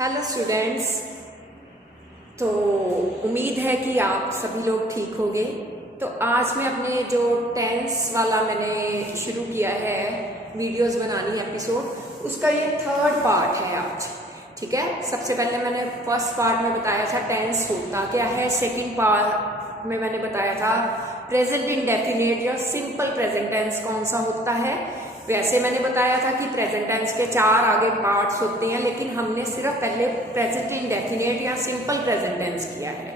Hello students. तो उम्मीद है कि आप सभी लोग ठीक होंगे। तो आज मैं अपने जो टेंस वाला मैंने शुरू किया है वीडियोस बनानी एपिसोड, उसका ये थर्ड पार्ट है आज। ठीक है, सबसे पहले मैंने फर्स्ट पार्ट में बताया था टेंस होता क्या है, सेकंड पार्ट में मैंने बताया था प्रेजेंट इंडेफिनिट या सिंपल प्रेजेंट टेंस कौन सा होता है। वैसे मैंने बताया था कि प्रेजेंट टेंस के 4 आगे पार्ट्स होते हैं, लेकिन हमने सिर्फ पहले प्रेजेंट इंडेफिनिट या सिंपल प्रेजेंट टेंस किया है।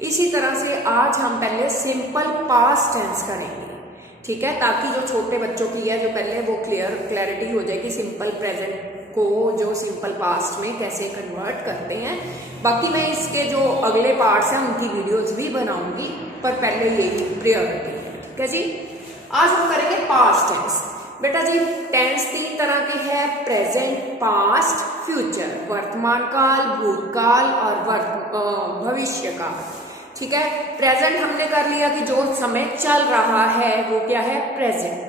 इसी तरह से आज हम पहले सिंपल पास्ट टेंस करेंगे, ठीक है, ताकि जो छोटे बच्चों की है जो पहले वो क्लैरिटी हो जाए कि सिंपल प्रेजेंट को जो सिंपल पास्ट में कैसे कन्वर्ट करते हैं। बाकी मैं इसके जो अगले पार्ट्स हैं उनकी वीडियोज भी बनाऊंगी, पर पहले ये प्रायोरिटी है। ठीक है जी, आज हम करेंगे पास्ट टेंस। बेटा जी, टेंस 3 तरह के हैं, प्रेजेंट, पास्ट, फ्यूचर, वर्तमान काल, भूतकाल और भविष्य काल। ठीक है, प्रेजेंट हमने कर लिया कि जो समय चल रहा है वो क्या है, प्रेजेंट।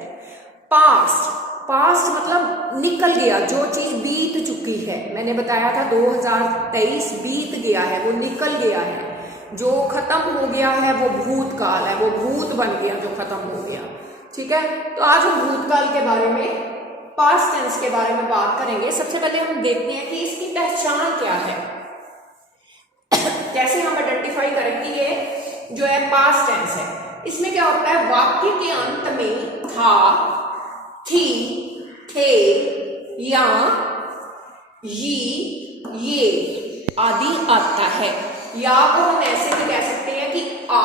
पास्ट मतलब निकल गया, जो चीज बीत चुकी है। मैंने बताया था 2023 बीत गया है, वो निकल गया है। जो खत्म हो गया है वो भूतकाल है, वो भूत बन गया जो खत्म हो गया। ठीक है, तो आज हम भूतकाल के बारे में, पास्ट टेंस के बारे में बात करेंगे। सबसे पहले हम देखते हैं कि इसकी पहचान क्या है, कैसे हम आइडेंटिफाई करेंगे ये जो है पास्ट टेंस है। इसमें क्या होता है, वाक्य के अंत में था, थी, थे, या, ये आदि आता है। या को हम ऐसे भी कह सकते हैं कि आ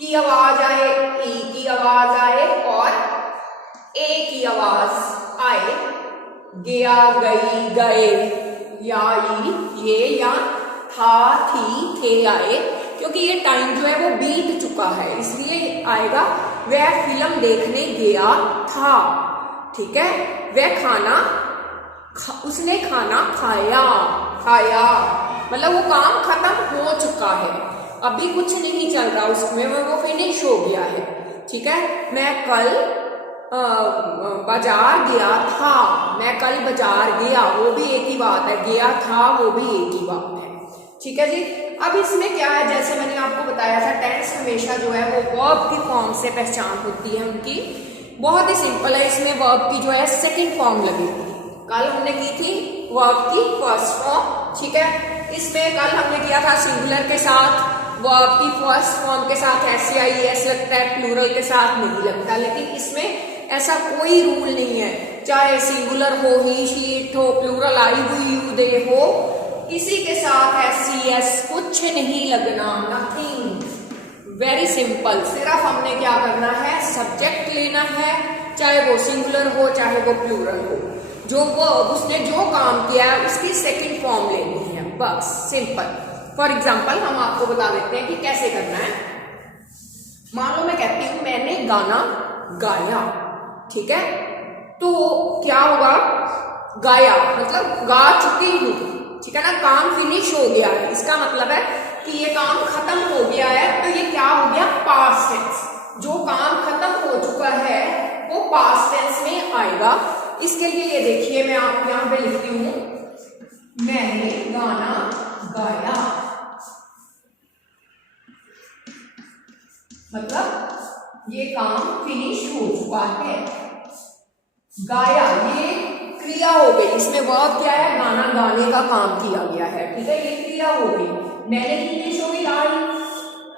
की आवाज आए, ई की आवाज आए और ए की आवाज आए, गया, गई, गए, या, ये, या, था, थी, थे आए, क्योंकि ये टाइम जो है वो बीत चुका है, इसलिए आएगा वह फिल्म देखने गया था। ठीक है, उसने खाना खाया, मतलब वो काम खत्म हो चुका है, अभी कुछ नहीं चल रहा उसमें, वो फिनिश हो गया है। ठीक है, मैं कल बाजार गया था, मैं कल बाजार गया, वो भी एक ही बात है, गया था वो भी एक ही बात है। ठीक है जी, अब इसमें क्या है, जैसे मैंने आपको बताया था टेंस हमेशा जो है वो वर्ब की फॉर्म से पहचान होती है उनकी। बहुत ही सिंपल है, इसमें वर्ब की जो है सेकंड फॉर्म लगेगी। कल हमने की थी वर्ब की फर्स्ट फॉर्म। ठीक है, इसमें कल हमने किया था सिंगुलर के साथ, वर्ब की फर्स्ट फॉर्म के साथ SAIS लगता है, प्लूरल के साथ नहीं लगता। लेकिन इसमें ऐसा कोई रूल नहीं है, चाहे सिंगुलर हो, ही, शी, इट हो, प्लूरल आई, हुई, यू, दे हो, किसी के साथ SCS कुछ नहीं लगना, नथिंग, वेरी सिंपल। सिर्फ हमने क्या करना है, सब्जेक्ट लेना है, चाहे वो सिंगुलर हो चाहे वो प्लूरल हो, जो वो उसने जो काम किया है उसकी सेकंड फॉर्म लेनी है, बस सिंपल। फॉर एग्जाम्पल हम आपको बता देते हैं कि कैसे करना है। मान लो मैं कहती हूं मैंने गाना गाया, ठीक है, तो क्या होगा, गाया मतलब गा चुकी हूं, ठीक है ना, काम फिनिश हो गया है, इसका मतलब है कि ये काम खत्म हो गया है, तो ये क्या हो गया, पास्ट टेंस। जो काम खत्म हो चुका है वो पास्ट टेंस में आएगा। इसके लिए ये देखिए, मैं आप यहां पे लिखती हूं, मैंने गाना गाया, मतलब ये काम फिनिश हो चुका है। गाया ये क्रिया हो गई, इसमें वर्ब क्या है, गाना गाने का काम किया गया है। ठीक है, ये क्रिया हो गई। मैंने की इंग्लिश हो गई आई,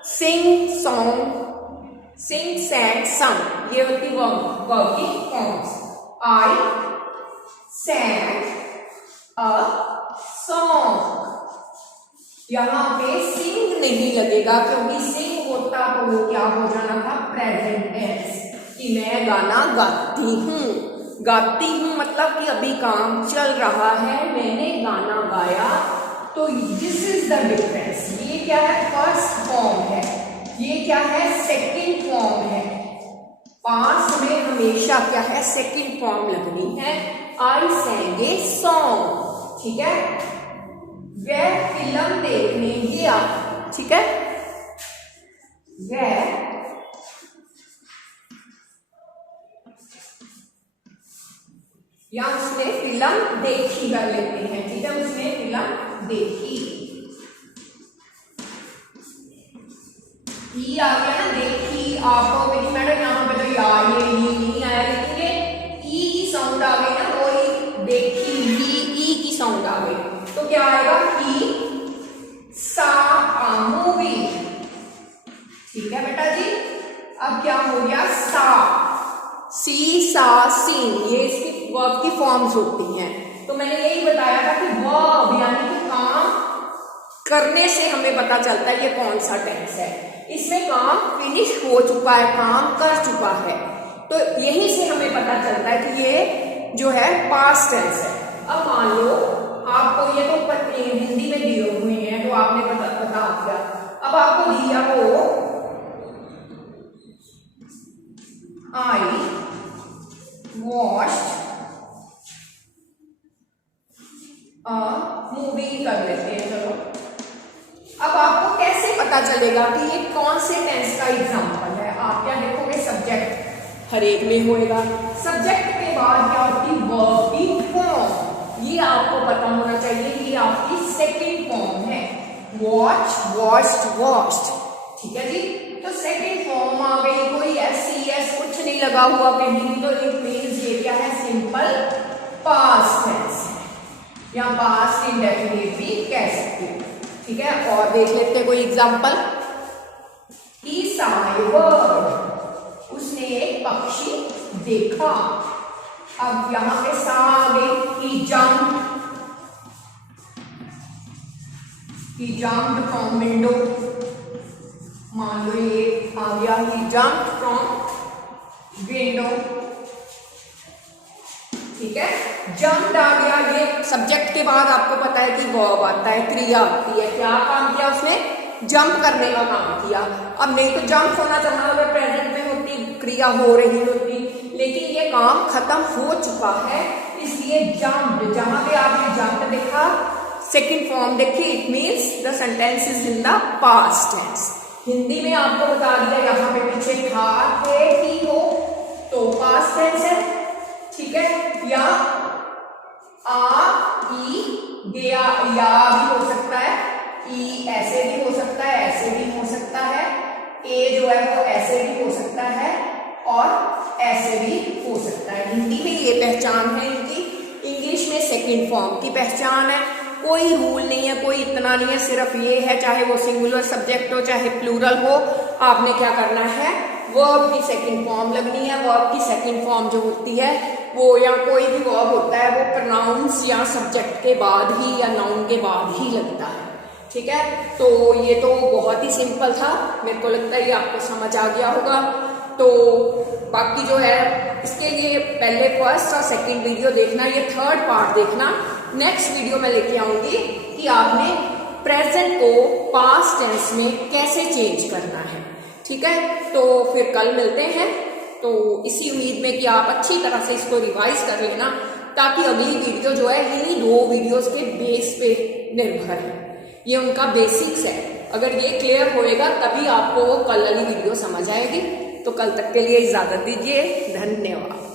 सिंग, सॉन्ग, सिंग, सैंग, संग, ये होती वर्ब की फॉर्म्स। आई सैंग अ सॉन्ग, यहां पे सिंग नहीं लगेगा, क्योंकि सिंग होता तो वो क्या हो जाना था, प्रेजेंट टेंस, कि मैं गाना गाती हूं मतलब कि अभी काम चल रहा है, मैंने गाना गाया। तो दिस इज द डिफरेंस। ये क्या है, फर्स्ट फॉर्म है, ये क्या है, सेकंड फॉर्म है। पास्ट में हमेशा क्या है, सेकंड फॉर्म लगनी है। आई सैंग ए सॉन्ग, ठीक है, वह फिल्म देखने गया, ठीक है, वह या उसने फिल्म देखी कर लेते हैं, ठीक है, उसने फिल्म देखी। ई आ गया ना, देखी। आपको मेरी मैडम यहाँ पे तो यार ये ई नहीं आया, लेकिन ये ई की साउंड आ गई ना, वही देखी, ई की साउंड आ गई, तो क्या आएगा, ही सा मूवी। ठीक है बेटा जी। अब क्या हो गया, सा, सी सा सीन, ये इसकी वर्ब की फॉर्म्स होती हैं। तो मैंने यही बताया था कि वर्ब यानी कि काम करने से हमें पता चलता है ये कौन सा टेंस है। इसमें काम फिनिश हो चुका है, काम कर चुका है, तो यही से हमें पता चलता है कि ये जो है पास्ट टेंस है। अब मान लो आपको ये तो हिंदी में दिए हुए हैं, तो आपने बता दिया। अब आपको दिया हो I watched a movie कर लेते हैं, चलो। अब आपको कैसे पता चलेगा कि ये कौन से टेंस का एग्जाम्पल है? आप क्या देखोगे, सब्जेक्ट हर एक में होएगा, सब्जेक्ट के बाद क्या होती, वर्ब की फॉर्म, ये आपको पता होना चाहिए, ये आपकी सेकंड फॉर्म है, वॉच, वॉच्ड, वॉच्ड, ठीक है जी। तो सेकंड फॉर्म आ गई, कोई एस कुछ नहीं लगा हुआ कहीं भी, तो इट मींस ये क्या है, सिंपल पास्ट टेंस है, या पास्ट इंडेफिनिट भी कह सकते हैं, ठीक है। और देख लेते हैं कोई example. He saw a bird, उसने एक पक्षी देखा। अब यहां पे सा आ गई, ही जंप्ड फ्रॉम विंडो, मान लो ये आ गया, ही जंप्ड फ्रॉम विंडो, ठीक है। जंप्ड आ गया, ये सब्जेक्ट के बाद आपको पता है कि वर्ब आता है, क्रिया आती है। क्या काम किया उसने, जंप करने का काम किया। अब नहीं तो जंप होना चाहिए, अगर प्रेजेंट में होती, क्रिया हो रही होती, लेकिन ये काम खत्म हो चुका है, इसलिए जंप्ड, जहां पे आपने जंप देखा, सेकंड फॉर्म देखी, it means the sentence is in the past tense. Hindi में आपको बता दिया, यहाँ पे पीछे था, थे, थी, हो, तो पास्ट टेंस है, ठीक है। या आ, ई, गया, या भी हो सकता है, ई ऐसे भी हो सकता है, ऐसे भी हो सकता है, ए जो है वो ऐसे भी हो सकता है, और ऐसे भी हो सकता है। हिंदी में ये पहचान है इनकी, इंग्लिश में सेकंड फॉर्म की पहचान है। कोई रूल नहीं है, कोई इतना नहीं है, सिर्फ ये है, चाहे वो सिंगुलर सब्जेक्ट हो चाहे प्लूरल हो, आपने क्या करना है, वर्ब की सेकंड फॉर्म लगनी है। वर्ब की सेकंड फॉर्म जो होती है वो, या कोई भी वर्ब होता है वो प्रोनाउंस या सब्जेक्ट के बाद ही या नाउन के बाद ही लगता है, ठीक है। तो ये तो बहुत ही सिंपल था, मेरे को लगता है ये आपको समझ आ गया होगा। तो बाकी जो है इसके लिए पहले फर्स्ट और सेकंड वीडियो देखना, ये थर्ड पार्ट देखना। नेक्स्ट वीडियो में लेके आऊंगी कि आपने प्रेजेंट को पास्ट टेंस में कैसे चेंज करना है, ठीक है। तो फिर कल मिलते हैं, तो इसी उम्मीद में कि आप अच्छी तरह से इसको रिवाइज कर लेना, ताकि अगली वीडियो जो है इन्हीं 2 वीडियोस के बेस पे निर्भर है, ये उनका बेसिक्स है। अगर ये क्लियर होएगा तभी आपको वो कल वाली वीडियो समझ आएगी। तो कल तक के लिए इजाजत दीजिए, धन्यवाद।